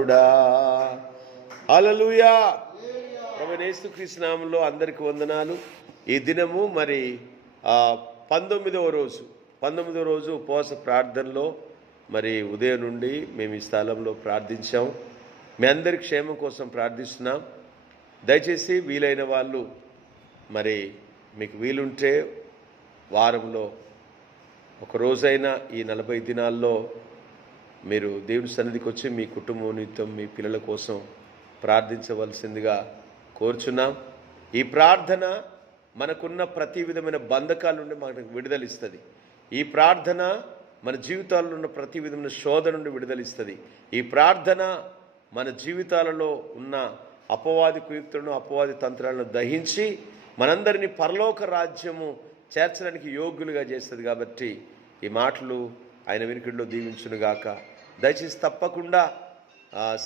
పరిశుద్ధుడా. హల్లెలూయా. ప్రభువైన యేసుక్రీస్తు నామములో అందరికి వందనాలు. ఈ దినము మరి 19వ రోజు ఉపవాస ప్రార్థనలో మరి ఉదయం నుండి మేము ఈ స్థలంలో ప్రార్థించాం. మీ అందరి క్షేమం కోసం ప్రార్థిస్తున్నాం. దయచేసి వీలైన వాళ్ళు మరి మీకు వీలుంటే వారంలో ఒక రోజైనా ఈ 40 దినాల్లో మీరు దేవుని సన్నిధికి వచ్చి మీ కుటుంబం నిమిత్తం మీ పిల్లల కోసం ప్రార్థించవలసిందిగా కోరుచున్నాం. ఈ ప్రార్థన మనకున్న ప్రతి విధమైన బంధకాల నుండి మనకు విడుదలిస్తుంది. ఈ ప్రార్థన మన జీవితాల్లో ఉన్న ప్రతి విధమైన శోధన నుండి విడుదలిస్తుంది. ఈ ప్రార్థన మన జీవితాలలో ఉన్న అపవాది కుయుక్తులను అపవాది తంత్రాలను దహించి మనందరినీ పరలోక రాజ్యము చేర్చడానికి యోగ్యులుగా చేస్తుంది. కాబట్టి ఈ మాటలు ఆయన వినికిడిలో దీవించునుగాక. దయచేసి తప్పకుండా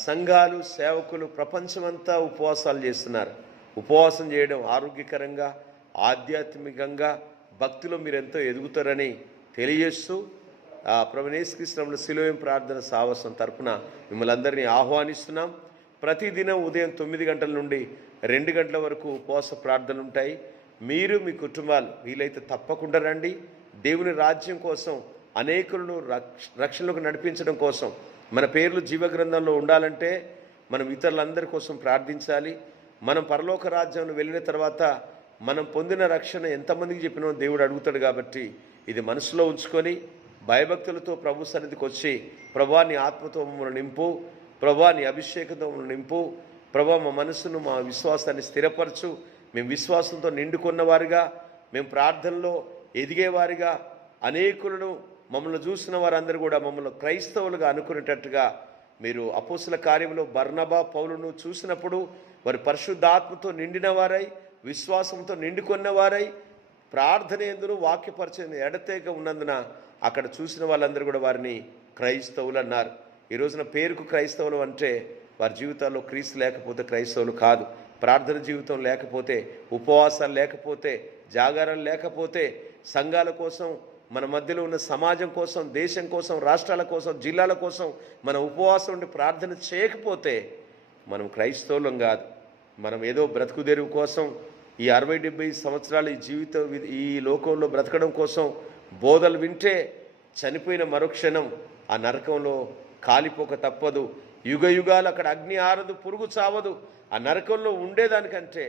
సంఘాలు సేవకులు ప్రపంచమంతా ఉపవాసాలు చేస్తున్నారు. ఉపవాసం చేయడం ఆరోగ్యకరంగా ఆధ్యాత్మికంగా భక్తిలో మీరు ఎంతో ఎదుగుతారని తెలియజేస్తూ ప్రభువైన యేసుక్రీస్తు శిలువ ప్రార్థన సాహసం తరపున మిమ్మల్ని అందరినీ ఆహ్వానిస్తున్నాం. ప్రతిదినం ఉదయం 9 గంటల నుండి 2 గంటల వరకు ఉపవాస ప్రార్థనలు ఉంటాయి. మీరు మీ కుటుంబాలు వీలైతే తప్పకుండా రండి. దేవుని రాజ్యం కోసం అనేకులను రక్షణలోకి నడిపించడం కోసం మన పేర్లు జీవగ్రంథంలో ఉండాలంటే మనం ఇతరులందరి కోసం ప్రార్థించాలి. మనం పరలోక రాజ్యంలో వెళ్ళిన తర్వాత మనం పొందిన రక్షణ ఎంతమందికి చెప్పినో దేవుడు అడుగుతాడు. కాబట్టి ఇది మనసులో ఉంచుకొని భయభక్తులతో ప్రభు సన్నిధికి వచ్చి ప్రభువా నీ ఆత్మతో మమ్మల్ని నింపు, ప్రభువా నీ అభిషేకంతో మమ్మల్ని నింపు, ప్రభువా మా మనసును మా విశ్వాసాన్ని స్థిరపరచు, మేము విశ్వాసంతో నిండుకున్నవారుగా మేము ప్రార్థనలో ఎదిగేవారిగా అనేకులను మమ్మల్ని చూసిన వారందరూ కూడా మమ్మల్ని క్రైస్తవులుగా అనుకునేటట్టుగా మీరు అపోస్తుల కార్యంలో బర్నబా పౌలును చూసినప్పుడు వారి పరిశుద్ధాత్మతో నిండిన వారై విశ్వాసంతో నిండుకున్నవారై ప్రార్థన ఎందును వాక్యపరిచయం ఎడతెగ ఉన్నందున అక్కడ చూసిన వాళ్ళందరూ కూడా వారిని క్రైస్తవులు అన్నారు. ఈ రోజున పేరుకు క్రైస్తవులు అంటే వారి జీవితాల్లో క్రీస్తు లేకపోతే క్రైస్తవులు కాదు. ప్రార్థన జీవితం లేకపోతే, ఉపవాసాలు లేకపోతే, జాగారాలు లేకపోతే, సంఘాల కోసం మన మధ్యలో ఉన్న సమాజం కోసం, దేశం కోసం, రాష్ట్రాల కోసం, జిల్లాల కోసం మన ఉపవాసం ఉండి ప్రార్థన చేయకపోతే మనం క్రైస్తవులం కాదు. మనం ఏదో బ్రతుకుదెరువు కోసం ఈ 60-70 సంవత్సరాలు ఈ జీవితం ఈ లోకంలో బ్రతకడం కోసం బోధలు వింటే చనిపోయిన మరుక్షణం ఆ నరకంలో కాలిపోక తప్పదు. యుగ యుగాలు అక్కడ అగ్ని ఆరదు, పురుగు చావదు. ఆ నరకంలో ఉండేదానికంటే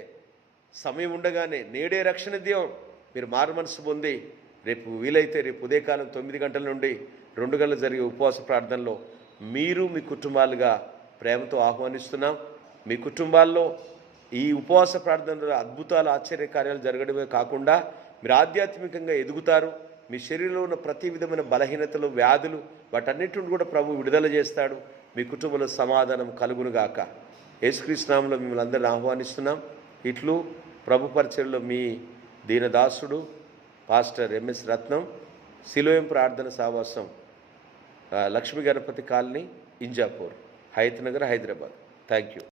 సమయం ఉండగానే నేడే రక్షణ దియం మీరు మారు మనసు పొంది రేపు వీలైతే రేపు ఉదయకాలం 9 గంటల నుండి 2 గంటలు జరిగే ఉపవాస ప్రార్థనలో మీరు మీ కుటుంబాలుగా ప్రేమతో ఆహ్వానిస్తున్నాం. మీ కుటుంబాల్లో ఈ ఉపవాస ప్రార్థనలో అద్భుతాలు ఆశ్చర్య కార్యాలు జరగడమే కాకుండా మీరు ఆధ్యాత్మికంగా ఎదుగుతారు. మీ శరీరంలో ఉన్న ప్రతి విధమైన బలహీనతలు, వ్యాధులు వాటన్నిటిని కూడా ప్రభు విడుదల చేస్తాడు. మీ కుటుంబంలో సమాధానం కలుగునుగాక. యేసుక్రీస్తు నామములో మిమ్మల్ని అందరిని ఆహ్వానిస్తున్నాం. ఇట్లు ప్రభు పరిచర్యలో మీ దీనదాసుడు పాస్టర్ ఎంఎస్ రత్నం, శిలువ ప్రార్థన సావాసం, Lakshmi Ganapathi colony, Injapur, Hayath Nagar, Hyderabad. Thank you.